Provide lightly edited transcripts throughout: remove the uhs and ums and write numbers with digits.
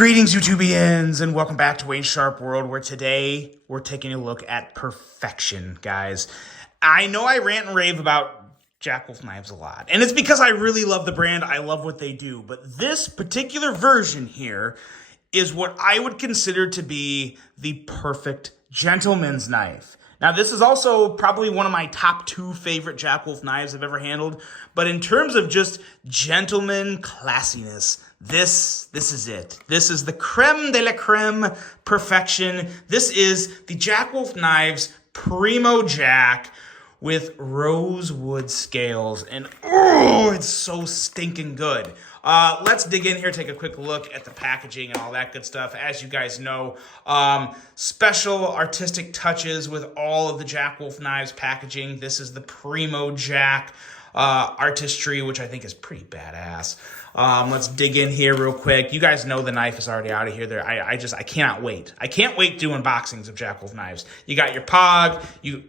Greetings, YouTubians, and welcome back to Wayne Sharp World, where today we're taking a look at perfection, guys. I know I rant and rave about Jack Wolf knives a lot, and it's because I really love the brand. I love what they do, but this particular version here is what I would consider to be the perfect gentleman's knife. Now, this is also probably one of my top 2 favorite Jack Wolf knives I've ever handled, but in terms of just gentleman classiness, this is it. This is the creme de la creme perfection. This is the Jack Wolf Knives Primo Jack with rosewood scales, and oh, it's so stinking good. Let's dig in here, take a quick look at the packaging and all that good stuff. As you guys know, special artistic touches with all of the Jack Wolf Knives packaging. This is the Primo Jack artistry, which I think is pretty badass. Let's dig in here real quick. You guys know the knife is already out of here. I cannot wait. I can't wait to do unboxings of Jack Wolf knives. You got your POG. You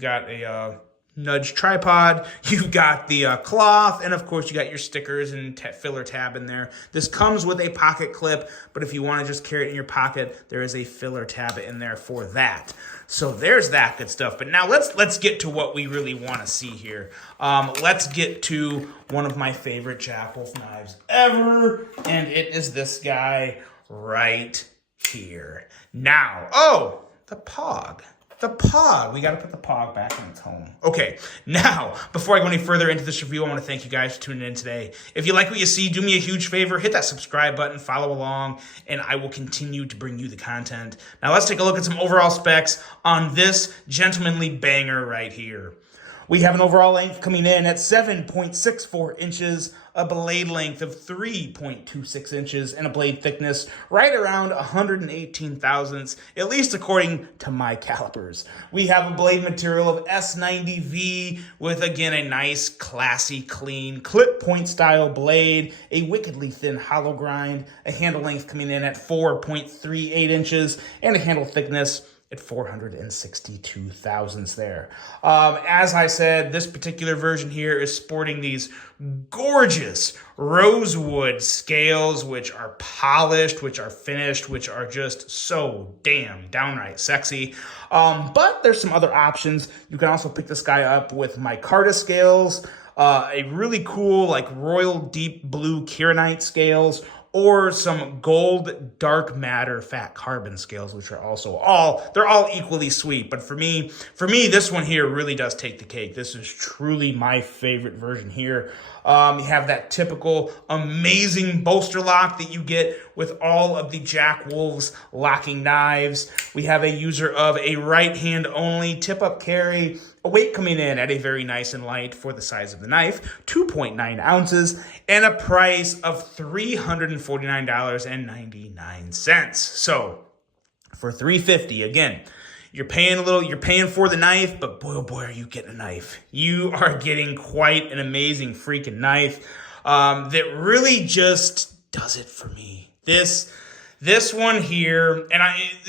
got a nudge tripod. You've got the cloth, and of course you got your stickers and filler tab in there. This comes with a pocket clip, but if you want to just carry it in your pocket, there is a filler tab in there for that. So there's that good stuff. But now let's get to what we really want to see here. Let's get to one of my favorite Jack Wolf knives ever, and it is this guy right here. Now, the POG. The POG. We got to put the POG back in its home. Okay, now, before I go any further into this review, I want to thank you guys for tuning in today. If you like what you see, do me a huge favor. Hit that subscribe button, follow along, and I will continue to bring you the content. Now, let's take a look at some overall specs on this gentlemanly banger right here. We have an overall length coming in at 7.64 inches, a blade length of 3.26 inches, and a blade thickness right around 118 thousandths, at least according to my calipers. We have a blade material of S90V with, again, a nice, classy, clean, clip point style blade, a wickedly thin hollow grind, a handle length coming in at 4.38 inches, and a handle thickness at 462 thousandths there. As I said, this particular version here is sporting these gorgeous rosewood scales, which are polished, which are finished, which are just so damn downright sexy. But there's some other options. You can also pick this guy up with micarta scales, a really cool like royal deep blue kyanite scales, or some gold dark matter fat carbon scales, which are also they're all equally sweet. But for me, this one here really does take the cake. This is truly my favorite version here. You have that typical amazing bolster lock that you get with all of the Jack Wolf's locking knives. We have a user of a right hand only tip up carry, a weight coming in at a very nice and light for the size of the knife, 2.9 ounces, and a price of $349.99. So for $350, again, you're paying for the knife, but boy, oh boy, are you getting a knife. You are getting quite an amazing freaking knife that really just does it for me. This one here,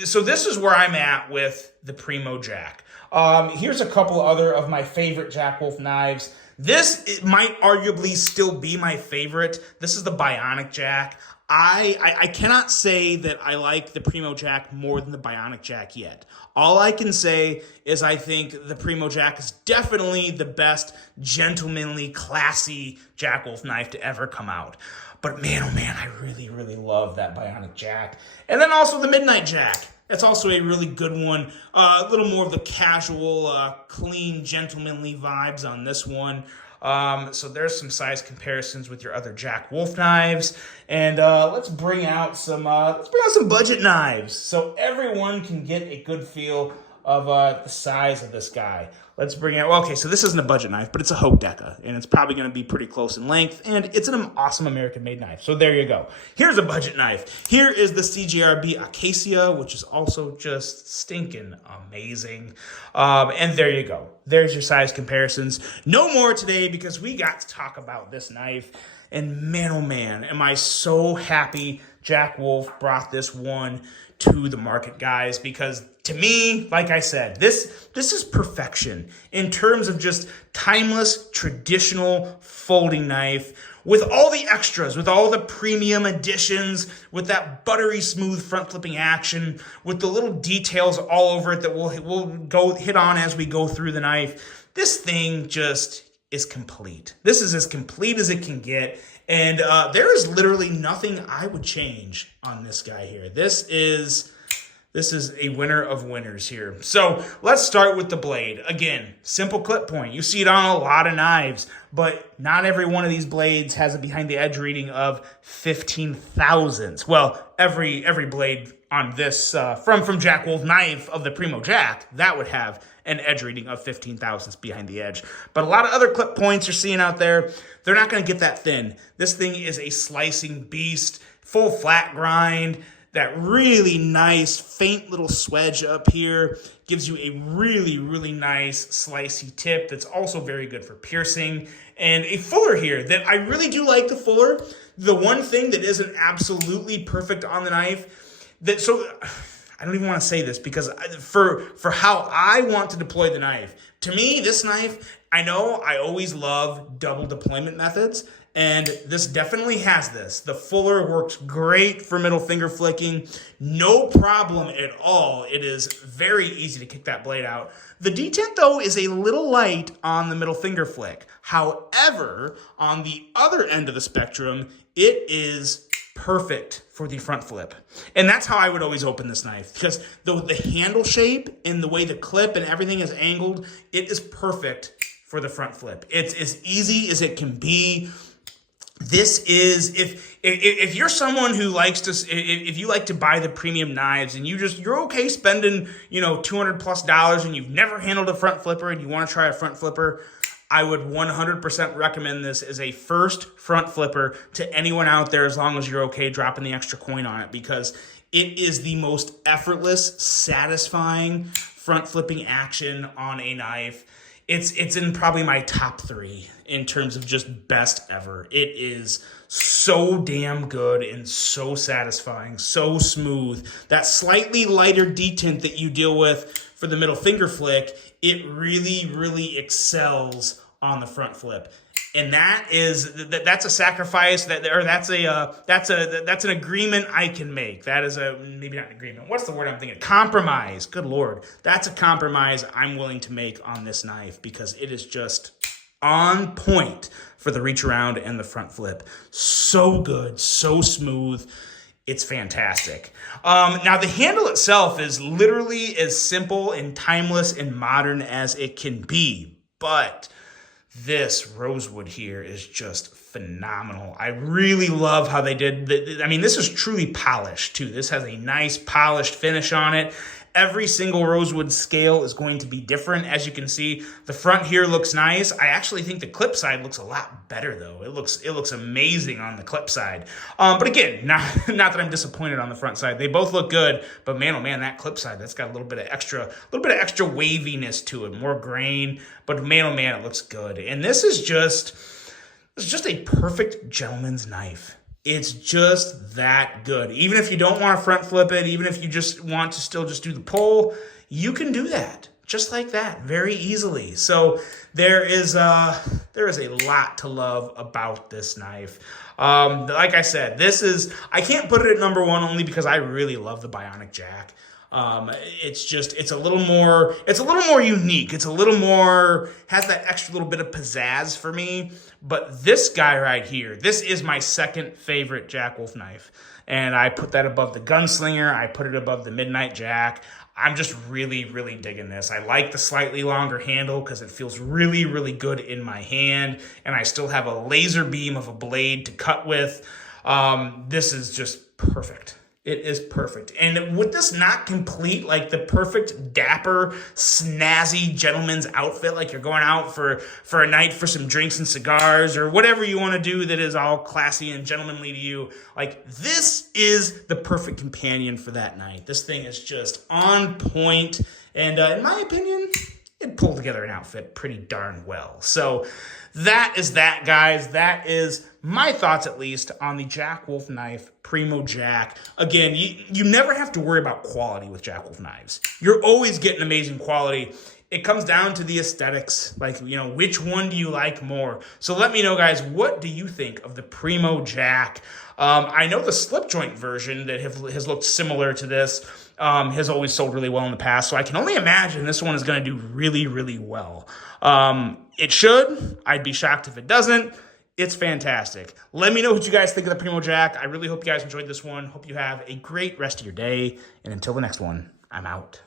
so this is where I'm at with the Primo Jack. Here's a couple other of my favorite Jack Wolf knives. It might arguably still be my favorite. This is the Bionic Jack. I cannot say that I like the Primo Jack more than the Bionic Jack yet. All I can say is I think the Primo Jack is definitely the best gentlemanly, classy Jack Wolf knife to ever come out. But man, oh man, I really, really love that Bionic Jack. And then also the Midnight Jack. That's also a really good one. A little more of the casual, clean, gentlemanly vibes on this one. So there's some size comparisons with your other Jack Wolf knives. And let's bring out some budget knives so everyone can get a good feel of the size of this guy. Let's bring out, okay, so this isn't a budget knife, but it's a Haute Deca, and it's probably going to be pretty close in length, and it's an awesome American-made knife. So there you go. Here's a budget knife. Here is the CJRB Acacia, which is also just stinking amazing. And there you go. There's your size comparisons. No more today because we got to talk about this knife. And man, oh man, am I so happy Jack Wolf brought this one to the market, guys, because to me, like I said, this is perfection in terms of just timeless, traditional folding knife with all the extras, with all the premium additions, with that buttery smooth front flipping action, with the little details all over it that we'll go hit on as we go through the knife. This thing just is complete. This is as complete as it can get. And there is literally nothing I would change on this guy here. This is a winner of winners here. So let's start with the blade. Again, simple clip point. You see it on a lot of knives, but not every one of these blades has a behind the edge reading of 15 thousandths. Well, every blade on this from Jack Wolf knife of the Primo Jack, that would have an edge reading of 15 thousandths behind the edge. But a lot of other clip points you're seeing out there, they're not going to get that thin. This thing is a slicing beast, full flat grind. That really nice, faint little swedge up here gives you a really, really nice slicey tip that's also very good for piercing. And a fuller here that I really do like the fuller. The one thing that isn't absolutely perfect on the knife, I don't even want to say this because for how I want to deploy the knife, to me, this knife, I know I always love double deployment methods, and this definitely has this. The fuller works great for middle finger flicking. No problem at all. It is very easy to kick that blade out. The detent, though, is a little light on the middle finger flick. However, on the other end of the spectrum, it is perfect for the front flip. And that's how I would always open this knife, because the handle shape and the way the clip and everything is angled, it is perfect for the front flip. It's as easy as it can be. This is, if you're someone who likes to, if you like to buy the premium knives and you're okay spending, $200+ and you've never handled a front flipper and you want to try a front flipper, I would 100% recommend this as a first front flipper to anyone out there, as long as you're okay dropping the extra coin on it, because it is the most effortless, satisfying front flipping action on a knife. It's in probably my top 3 in terms of just best ever. It is so damn good and so satisfying, so smooth. That slightly lighter detent that you deal with for the middle finger flick, it really, really excels on the front flip. And that's a sacrifice that's an agreement I can make. That is maybe not an agreement. What's the word I'm thinking? Compromise. Good Lord. That's a compromise I'm willing to make on this knife, because it is just on point for the reach around and the front flip. So good, so smooth. It's fantastic. Now, the handle itself is literally as simple and timeless and modern as it can be, but this rosewood here is just phenomenal. I really love how they did. This is truly polished too. This has a nice polished finish on it. Every single rosewood scale is going to be different. As you can see, the front here looks nice. I actually think the clip side looks a lot better though. It looks amazing on the clip side. But again, not that I'm disappointed on the front side. They both look good, but man, oh man, that clip side, that's got a little bit of extra waviness to it, more grain. But man, oh man, it looks good. And this is just a perfect gentleman's knife. It's just that good. Even if you don't want to front flip it, even if you just want to still just do the pull, you can do that just like that very easily. So there is a lot to love about this knife. Like I said, I can't put it at number 1 only because I really love the Bionic Jack. It's a little more unique. It's a little more, has that extra little bit of pizzazz for me. But this guy right here, this is my second favorite Jack Wolf knife. And I put that above the Gunslinger. I put it above the Midnight Jack. I'm just really, really digging this. I like the slightly longer handle because it feels really, really good in my hand. And I still have a laser beam of a blade to cut with. This is just perfect. It is perfect. And would this not complete like the perfect dapper, snazzy gentleman's outfit, like you're going out for a night for some drinks and cigars or whatever you want to do that is all classy and gentlemanly to you? Like, this is the perfect companion for that night. This thing is just on point. And in my opinion, it pulled together an outfit pretty darn well. So that is that, guys. That is my thoughts, at least, on the Jack Wolf knife, Primo Jack. Again, you never have to worry about quality with Jack Wolf knives. You're always getting amazing quality. it comes down to the aesthetics. Like, which one do you like more? So let me know, guys, what do you think of the Primo Jack? I know the slip joint version that has looked similar to this has always sold really well in the past, so I can only imagine this one is going to do really, really well. It should. I'd be shocked if it doesn't. It's fantastic. Let me know what you guys think of the Primo Jack. I really hope you guys enjoyed this one. Hope you have a great rest of your day. And until the next one, I'm out.